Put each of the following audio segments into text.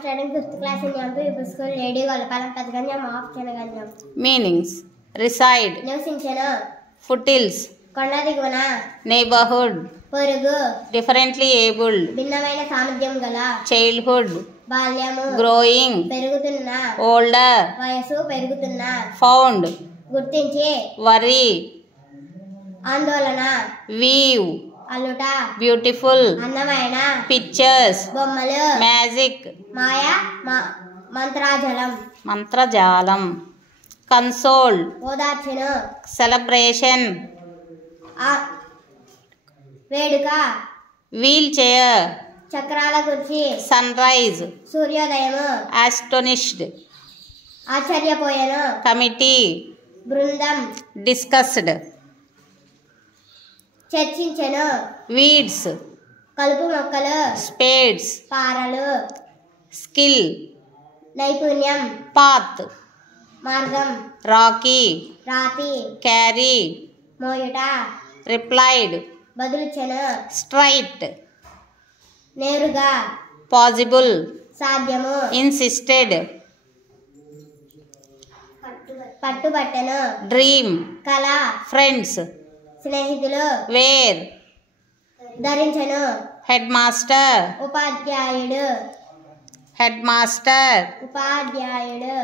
studying 5th class in Yampi School, Radio Galapalam Padganyam of Chanaganyam. Meanings: reside, Nivasinchana, foothills, Kondadiguna, neighborhood, Purugu, differently abled, Binnamaina Samadhyam Gala, childhood, Balyamu, growing, Perugutunna, older, Vayasu Perugutunna, found, Gurtinchi, worry, Andolana, weave, Aluta, beautiful, Annamaina, pictures, Bommalu, magic, Maya, Mantrajalam, mantrajalam, console, Odachinu, celebration, Veduka, wheelchair, Chakrala Kurchi, sunrise, Suryodayamu, astonished, Acharyapoyanu, committee, Brundam, discussed, చర్చించెను weeds, కలుపు మొక్కలు spades, పారలు skill, నైపుణ్యం path, మార్గం rocky, రాతి carry, మోయుట replied, బదులిచ్చెను straight, నేరుగా possible, సాధ్యము insisted, పట్టుబట్టెను dream, కళ friends, స్నేహితులు where, ధరించెను headmaster, ఉపాధ్యాయుడు headmaster, ఉపాధ్యాయుడు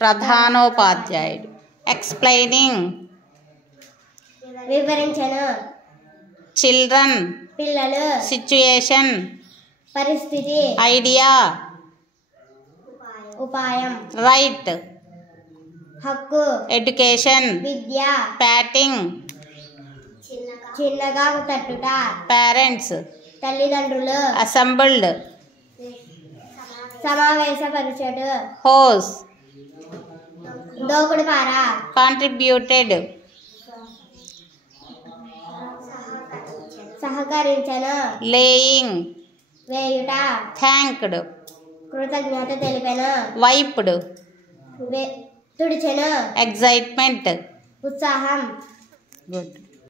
pradhanopadhyayudu, explaining, వివరించెను children, పిల్లలు situation, పరిస్థితి idea, ఉపాయం right, హక్కు education, విద్య patting, చిన్నగా తట్టుట parents, తల్లిదండ్రులు assembled, సమావేశపరచుట hose, దోకుడు పార contributed, సహకరించెను laying, వేయుట thanked, కృతజ్ఞత తెలిపెను wiped, తుడిచెను excitement. ఉత్సాహం Good.